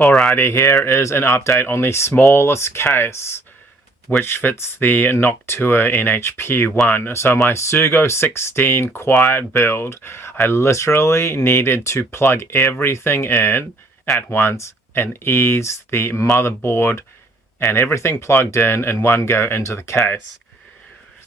Alrighty, here is an update on the smallest case, which fits the Noctua NHp1. So my Sugo 16 quiet build, I literally needed to plug everything in at once and ease the motherboard and everything plugged in one go into the case.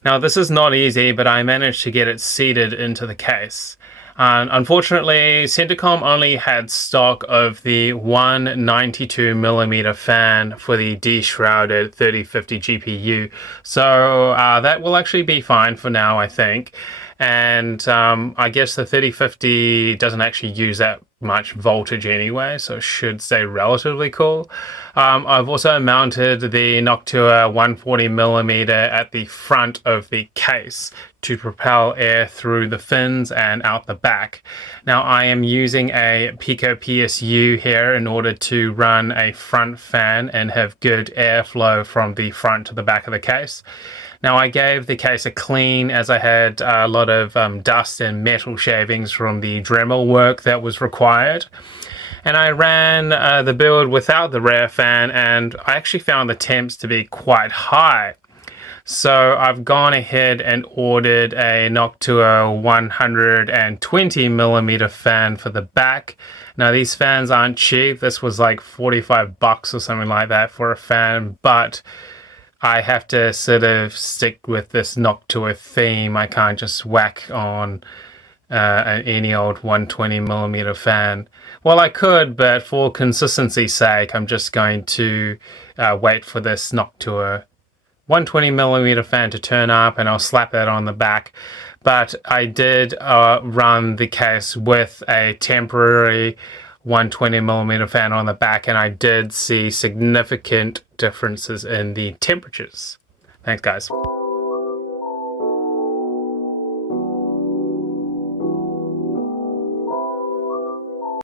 Now this is not easy, but I managed to get it seated into the case. Unfortunately, Centacom only had stock of the 192mm fan for the de-shrouded 3050 GPU, so that will actually be fine for now, I think. And I guess the 3050 doesn't actually use that much voltage anyway, so it should stay relatively cool. I've also mounted the Noctua 140mm at the front of the case to propel air through the fins and out the back. Now I am using a Pico PSU here in order to run a front fan and have good airflow from the front to the back of the case. Now I gave the case a clean as I had a lot of dust and metal shavings from the Dremel work that was required. And I ran the build without the rear fan, and I actually found the temps to be quite high. So I've gone ahead and ordered a Noctua 120mm fan for the back. Now these fans aren't cheap. This was like 45 bucks or something like that for a fan, but I have to sort of stick with this Noctua theme. I can't just whack on any old 120mm fan. Well, I could, but for consistency's sake, I'm just going to wait for this Noctua 120mm fan to turn up, and I'll slap that on the back. But I did run the case with a temporary 120mm fan on the back, and I did see significant differences in the temperatures. Thanks, guys.